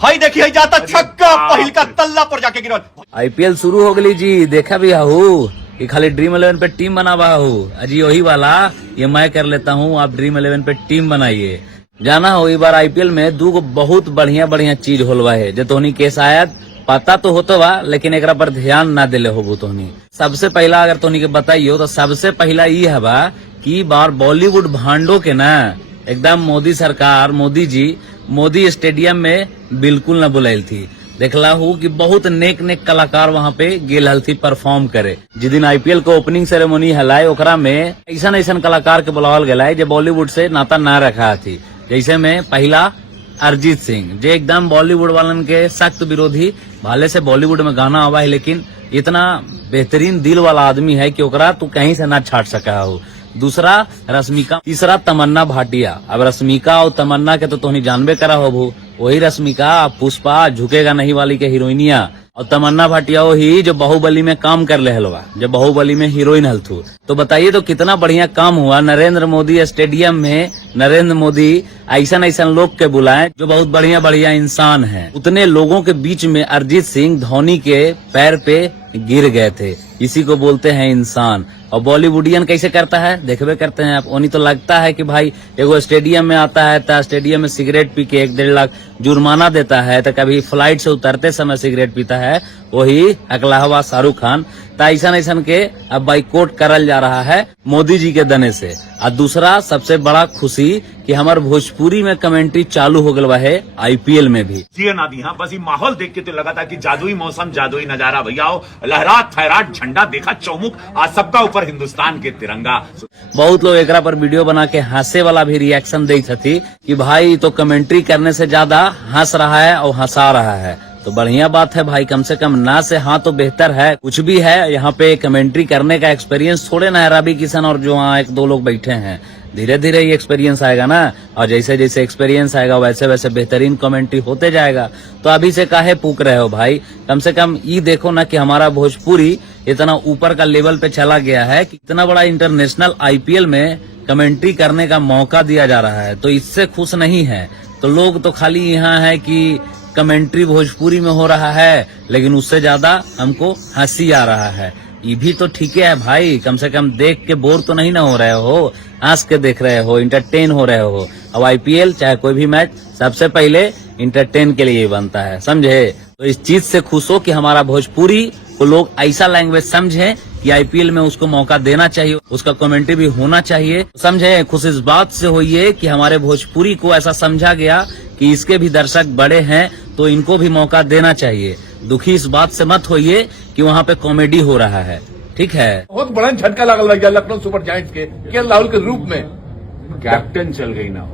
High देखिए जाता छक्का पहिल का तल्ला पर जाके गिरल। आईपीएल शुरू हो गई जी, देखा भी हूँ कि खाली ड्रीम 11 पे टीम बना हुआ हूँ। अजी वही वाला ये मैं कर लेता हूँ, आप ड्रीम 11 पे टीम बनाइए। जाना हो इस बार आईपीएल में दो बहुत बढ़िया बढ़िया चीज होलवा है जो तोहनी के शायद पता तो होतो बा, लेकिन एकरा पर ध्यान ना दिले हो तोहनी। सबसे पहला अगर तोहनी के बताइयो तो सबसे पहला ये है बा कि बार बॉलीवुड भांडो के ना एकदम मोदी सरकार मोदी स्टेडियम में बिल्कुल न बुलाइल थी। देखला हूँ कि बहुत नेक कलाकार वहाँ पे गेल थी परफॉर्म करे। जिस दिन आईपीएल के ओपनिंग सेरेमनी हलाए ओकरा में ऐसा कलाकार के बुलावल गया जो बॉलीवुड से नाता ना रखा थी। जैसे में पहला अरिजीत सिंह जो एकदम बॉलीवुड वालन के सख्त विरोधी, भले से बॉलीवुड में गाना आवा है लेकिन इतना बेहतरीन दिल वाला आदमी है कि ओकरा तू कहीं से ना छाट सका हो। दूसरा रश्मिका, तीसरा तमन्ना भाटिया। अब रश्मिका और तमन्ना के तो तोहनी जानबे करा हो, वही रश्मिका पुष्पा झुकेगा नहीं वाली के हीरोइनिया, और तमन्ना भाटिया वही जो बाहुबली में काम कर ले हलवा, जो बाहुबली में हीरोइन हल थू। तो बताइए तो कितना बढ़िया काम हुआ। नरेंद्र मोदी स्टेडियम में नरेंद्र मोदी ऐसा लोग के बुलाए जो बहुत बढ़िया बढ़िया इंसान हैं। उतने लोगों के बीच में अरिजीत सिंह धोनी के पैर पे गिर गए थे। इसी को बोलते हैं इंसान। और बॉलीवुडियन कैसे करता है देखबे करते हैं आप। उन्हीं तो लगता है कि भाई एगो स्टेडियम में आता है तो स्टेडियम में सिगरेट पी के 1-1.5 लाख जुर्माना देता है, तो कभी फ्लाइट से उतरते समय सिगरेट पीता है, वही अकलाहवा शाहरुख खान। तो ऐसा के अब बाइकआउट करल जा रहा है मोदी जी के दने से। और दूसरा सबसे बड़ा खुशी कि हमारे भोजपुरी में कमेंट्री चालू हो गया है आईपीएल में भी। जी ना दी हाँ, बस ये माहौल देख के तो लगा था कि जादुई मौसम जादुई नजारा भैया। लहरात फहरात झंडा देखा चौमुख, आज सबका ऊपर हिंदुस्तान के तिरंगा। बहुत लोग एकरा पर वीडियो बना के हंसे वाला भी रिएक्शन दे थी कि भाई तो कमेंट्री करने से ज्यादा हंस रहा है और हंसा रहा है। तो बढ़िया बात है भाई, कम से कम ना से हाँ तो बेहतर है। कुछ भी है यहाँ पे कमेंट्री करने का एक्सपीरियंस थोड़े ना है रवि किशन और जो वहाँ 1-2 लोग बैठे हैं। धीरे धीरे ये एक्सपीरियंस आएगा ना, और जैसे जैसे एक्सपीरियंस आएगा वैसे वैसे बेहतरीन कमेंट्री होते जाएगा। तो अभी से काहे पूक रहे हो भाई, कम से कम ये देखो ना कि हमारा भोजपुरी इतना ऊपर का लेवल पे चला गया है कि इतना बड़ा इंटरनेशनल आईपीएल में कमेंट्री करने का मौका दिया जा रहा है। तो इससे खुश नहीं है तो लोग तो खाली यहाँ है कि कमेंट्री भोजपुरी में हो रहा है, लेकिन उससे ज्यादा हमको हंसी आ रहा है। ये भी तो ठीक है भाई, कम से कम देख के बोर तो नहीं ना हो रहे हो, हंस के देख रहे हो, इंटरटेन हो रहे हो। अब आईपीएल चाहे कोई भी मैच सबसे पहले इंटरटेन के लिए बनता है, समझे। तो इस चीज से खुश हो कि हमारा भोजपुरी को लोग ऐसा लैंग्वेज समझे कि आईपीएल में उसको मौका देना चाहिए, उसका कमेंट्री भी होना चाहिए, समझे। खुश इस बात से होइए कि हमारे भोजपुरी को ऐसा समझा गया कि इसके भी दर्शक बड़े हैं तो इनको भी मौका देना चाहिए। दुखी इस बात से मत होइए कि वहाँ पे कॉमेडी हो रहा है, ठीक है। बहुत बड़ा झटका लगल लखनऊ सुपर जायंट्स के केएल राहुल के रूप में कैप्टन चल गई ना।